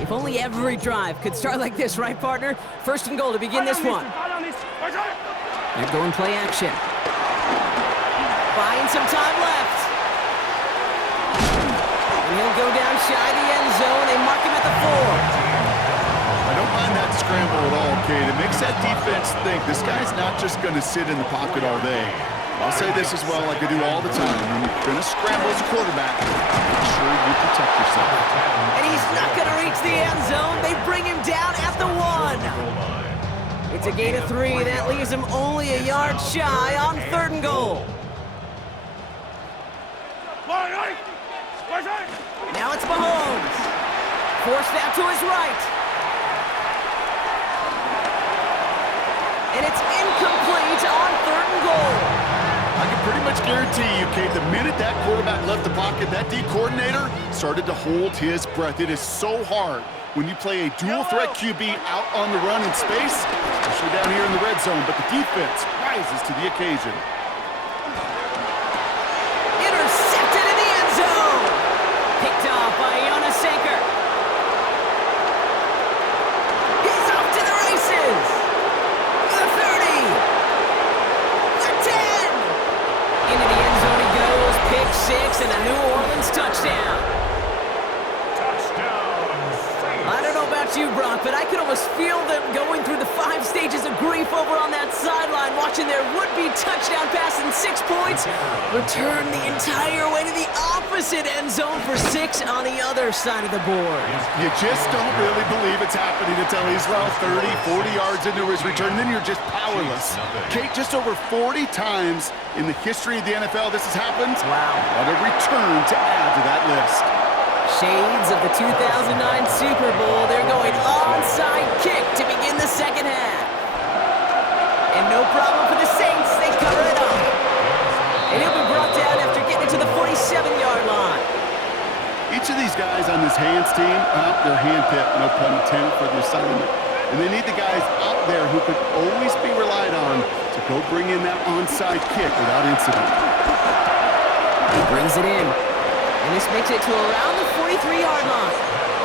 If only every drive could start like this, right, partner? First and goal to begin this one. They're going play action. Buying some time left. And he'll go down shy of the end zone. They mark him at the 4. I don't mind that scramble at all, Kate. It makes that defense think this guy's not just going to sit in the pocket all day. I'll say this as well, like I do all the time. When you're going to scramble as a quarterback, make sure you protect yourself. And he's not going to reach the end zone. They bring him down at the 1. It's a gain of 3. That leaves him only a yard shy on 3rd and goal. Now it's Mahomes. Forced out to his right. And it's incomplete on 3rd and goal. I can pretty much guarantee you, Kate, the minute that quarterback left the pocket, that D coordinator started to hold his breath. It is so hard when you play a dual-threat QB out on the run in space, especially down here in the red zone, but the defense rises to the occasion. Intercepted in the end zone. Picked off by Jonas Sanker. He's off to the races. The 30. The 10. Into the end zone he goes. Pick 6 and a New Orleans touchdown. I don't know about you, Brock, but I could almost feel them going through the 5 stages of grief over on that sideline, watching their would-be touchdown pass in 6 points return the entire way to the opposite end zone for 6 on the other side of the board. You just don't really believe it's happening until he's well 30, 40 yards into his return, and then you're just powerless. Kate, just over 40 times in the history of the NFL this has happened. Wow. What a return to add to that list. Shades of the 2009 Super Bowl. They're going onside kick to begin the second half. And no problem for the Saints. They cover it up. And he'll be brought down after getting to the 47-yard line. Each of these guys on this hands team, they're hand-picked, no pun intended, for the assignment. And they need the guys out there who could always be relied on to go bring in that onside kick without incident. He brings it in. And this makes it to around the 43-yard line.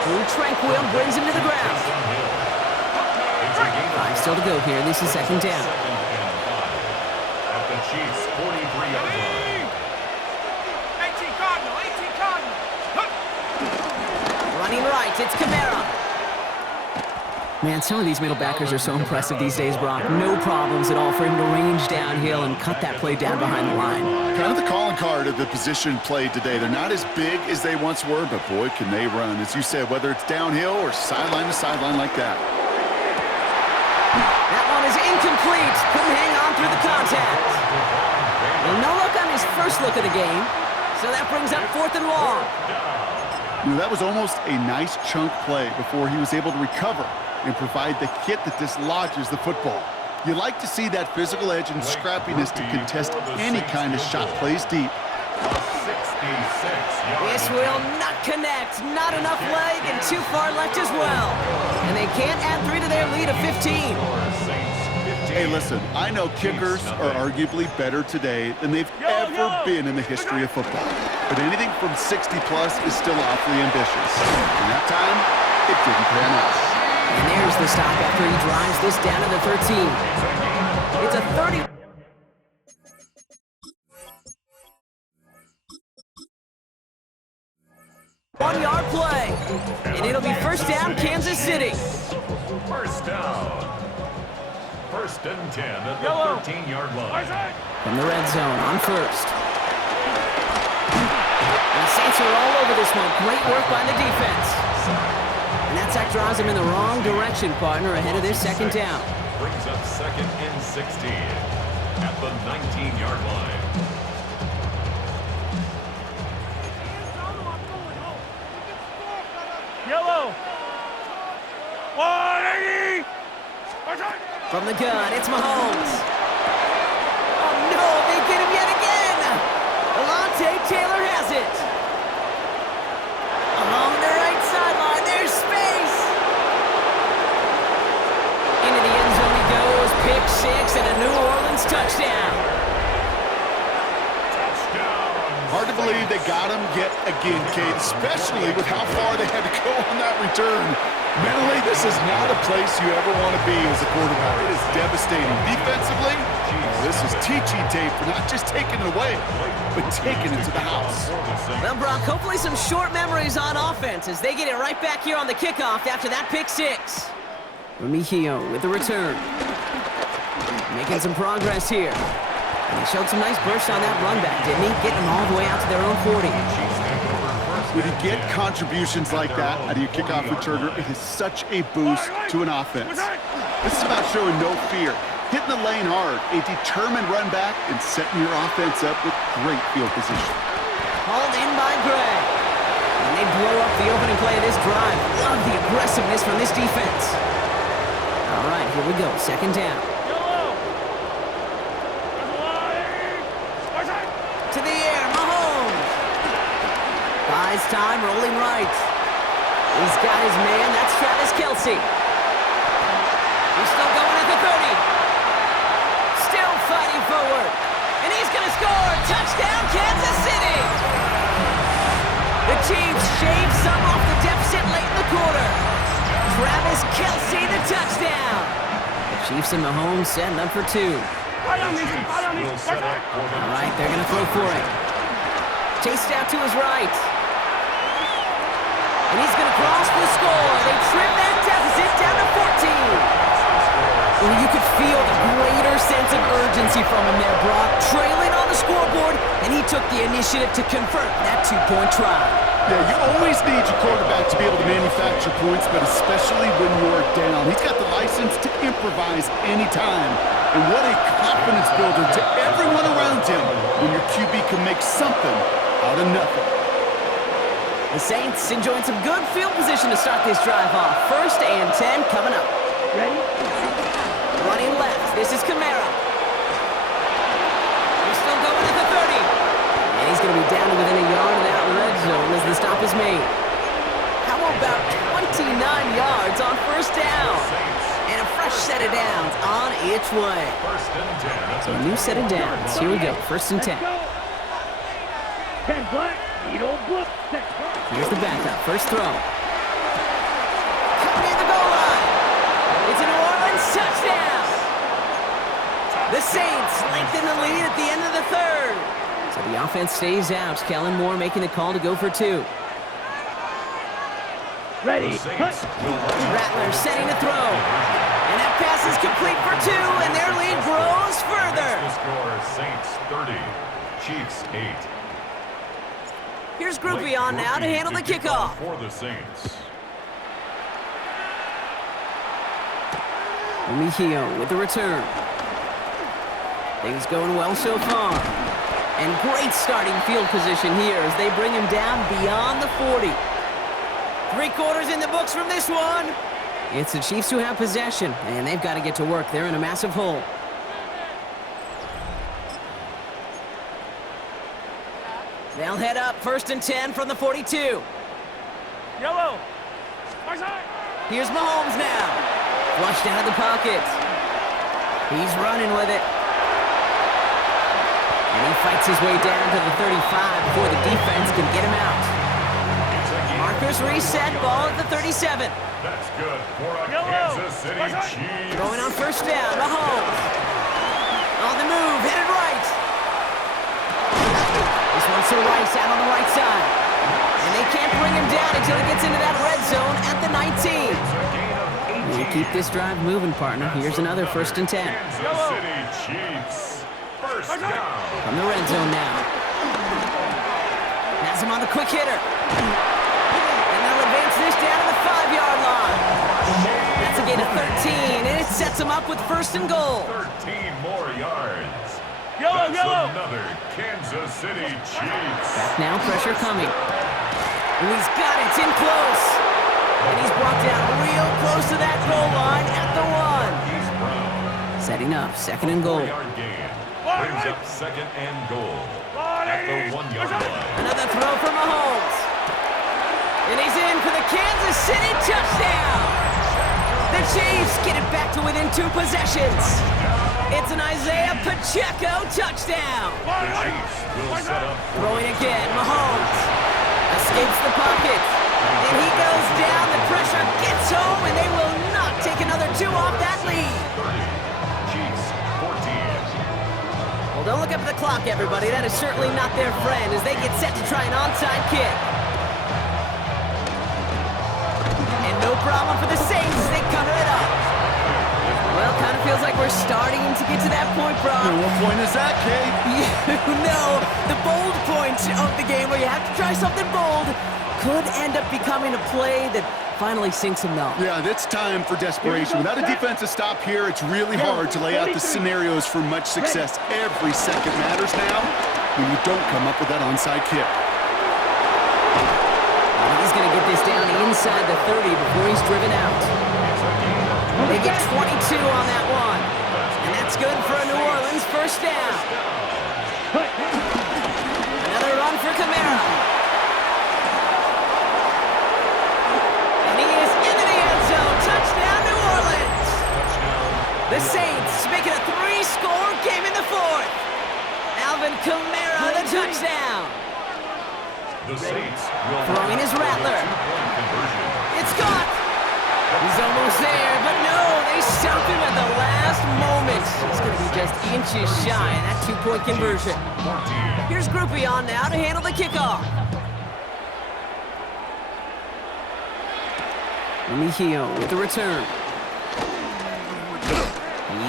Drew Tranquil brings him to the ground. 5 still to go here. This is second down. At the Chiefs' 43-yard line. 18 Cardinal. Running right, it's Kamara. Man, some of these middle backers are so impressive these days, Brock. No problems at all for him to range downhill and cut that play down behind the line. Kind of the calling card of the position played today. They're not as big as they once were, but boy, can they run. As you said, whether it's downhill or sideline to sideline like that. That one is incomplete. Couldn't hang on through the contact. Well, no luck on his first look of the game, so that brings up 4th and long. You know, that was almost a nice chunk play before he was able to recover and provide the hit that dislodges the football. You like to see that physical edge and scrappiness to contest any kind of shot plays deep. This will not connect. Not enough leg and too far left as well. And they can't add 3 to their lead of 15. Hey, listen, I know kickers are arguably better today than they've ever been in the history of football. But anything from 60-plus is still awfully ambitious. And that time, it didn't pan out. And there's the stop after he drives this down to the 13. It's a 30. One-yard play. And it'll be first down, Kansas City. First down. 1st and 10 at the 13-yard line. From the red zone on first. And the Saints are all over this one. Great work by the defense. And that sack draws him in the wrong direction, partner, ahead of this second down. Brings up 2nd and 16 at the 19-yard line. Yellow. 180. From the gun, it's Mahomes. Oh, no, they get him yet again. Alontae Taylor has it. Along the right sideline, there's space. Into the end zone he goes. Pick 6 and a New Orleans touchdown. Hard to believe they got him yet again, Kate, especially with how far they had to go on that return. Mentally, this is not a place you ever want to be as a quarterback. It is devastating. Defensively, this is teaching tape for not just taking it away, but taking it to the house. Well, Brock, hopefully some short memories on offense as they get it right back here on the kickoff after that pick six. Remigio with the return. Making some progress here. And he showed some nice burst on that run back, didn't he? Getting them all the way out to their own 40. When you get contributions like that out of your kickoff returner, it is such a boost to an offense. This is about showing no fear, hitting the lane hard, a determined run back, and setting your offense up with great field position. Hauled in by Gray. And they blow up the opening play of this drive. Love the aggressiveness from this defense. All right, here we go. Second down. To the air, Mahomes. Buys time, rolling right. He's got his man. That's Travis Kelce. He's still going at the 30. Still fighting forward. And he's going to score. Touchdown, Kansas City. The Chiefs shave some off the deficit late in the quarter. Travis Kelce, the touchdown. The Chiefs and Mahomes setting up for two. All right, they're going to throw for it. Chased out to his right. And he's going to cross the score. They trim that deficit down to 14. Well, you could feel the greater sense of urgency from him there, Brock. Trailing on the scoreboard, and he took the initiative to convert that two-point try. Yeah, you always need your quarterback to be able to manufacture points, but especially when you're down. He's got the license to improvise anytime. And what a confidence builder to everyone around him when your QB can make something out of nothing. The Saints enjoying some good field position to start this drive off. 1st and 10 coming up. Ready? Running left. This is Kamara. He's still going at the 30. And he's going to be down to within a yard of that red zone as the stop is made. How about 29 yards on 1st down? And a fresh set of downs on its way. So a new set of downs. Here we go. 1st and 10. 10 black, Here's the backup. First throw. Coming near the goal line. It's a New Orleans touchdown. The Saints lengthen the lead at the end of the 3rd. So the offense stays out. Kellen Moore making the call to go for two. ready, Rattler setting to throw. And that pass is complete for two, and their lead grows further. The score, Saints 30, Chiefs 8. Here's Groupie on now to handle the kickoff. For the Saints. Remigio with the return. Things going well so far. And great starting field position here as they bring him down beyond the 40. 3 quarters in the books from this one. It's the Chiefs who have possession, and they've got to get to work. They're in a massive hole. They'll head up 1st and 10 from the 42. Yellow. Here's Mahomes now. Flushed out of the pocket. He's running with it. And he fights his way down to the 35 before the defense can get him out. Marcus reset, ball at the 37. That's good for a Kansas City Chiefs. Going on 1st down, Mahomes. On the move, headed right. This one's to Rice out on the right side. And they can't bring him down until he gets into that red zone at the 19. We keep this drive moving, partner. Here's another 1st and 10. Kansas City Chiefs. First down. From the red zone now. Has him on the quick hitter. And they'll advance this down to the 5-yard line. That's a gain of 13, and it sets him up with 1st and goal. 13 more yards. Yellow, That's yellow. another Kansas City Chiefs. Back now, pressure coming. And he's got it, it's in close. And he's brought down real close to that goal line at the 1. Setting up, 2nd and goal. 4-yard gain. Brings up 2nd and goal. At the 1-yard line. Another throw for Mahomes. And he's in for the Kansas City touchdown. The Chiefs get it back to within 2 possessions. It's an Isaiah Pacheco touchdown. The Chiefs will set up. Throwing again, Mahomes escapes the pocket. And he goes down, the pressure gets home, and they will not take another 2 off that lead. 30. Chiefs 14. Well, don't look up at the clock, everybody. That is certainly not their friend as they get set to try an onside kick. And no problem for the Saints as they cover it up. Well, kind of feels like we're starting to get to that point, Brock. And what point is that, Kate? You know, the bold point of the game where you have to try something bold could end up becoming a play that finally sinks them though. Yeah, it's time for desperation. Without a defensive stop here, it's really hard to lay out the scenarios for much success. Every second matters now when you don't come up with that onside kick. He's going to get this down inside the 30 before he's driven out. They get 22 on that one. And that's good for a New Orleans first down. Another run for Kamara. And he is into the end zone. Touchdown, New Orleans. The Saints making a 3-score game in the 4th. Alvin Kamara, the touchdown. The Saints will Throwing his Rattler. conversion. It's caught. He's almost there, but no, they stop him at the last moment. It's going to be just inches shy of that 2-point conversion. 14. Here's Groupie on now to handle the kickoff. Mejio with the return.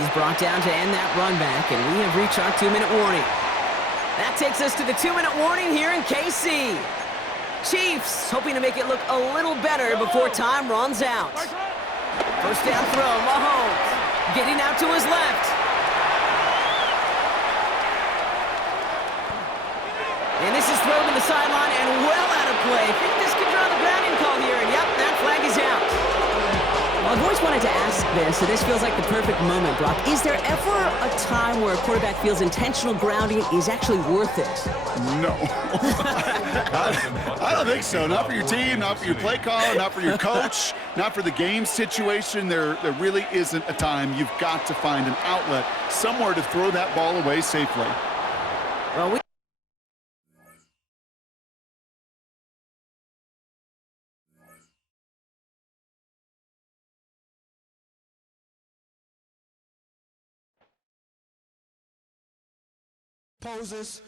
He's brought down to end that run back, and we have reached our 2-minute warning. That takes us to the 2-minute warning here in KC. Chiefs hoping to make it look a little better before time runs out. First down throw, Mahomes getting out to his left. And this is thrown to the sideline and well out of play. I think this could draw the grounding call here, and yep, that flag is out. Well, I've always wanted to ask this, so this feels like the perfect moment, Brock. Is there ever a time where a quarterback feels intentional grounding is actually worth it? No. I don't think so. Not for your team, not for your play caller, not for your coach, not for the game situation. There really isn't a time. You've got to find an outlet, somewhere to throw that ball away safely. Well, poses.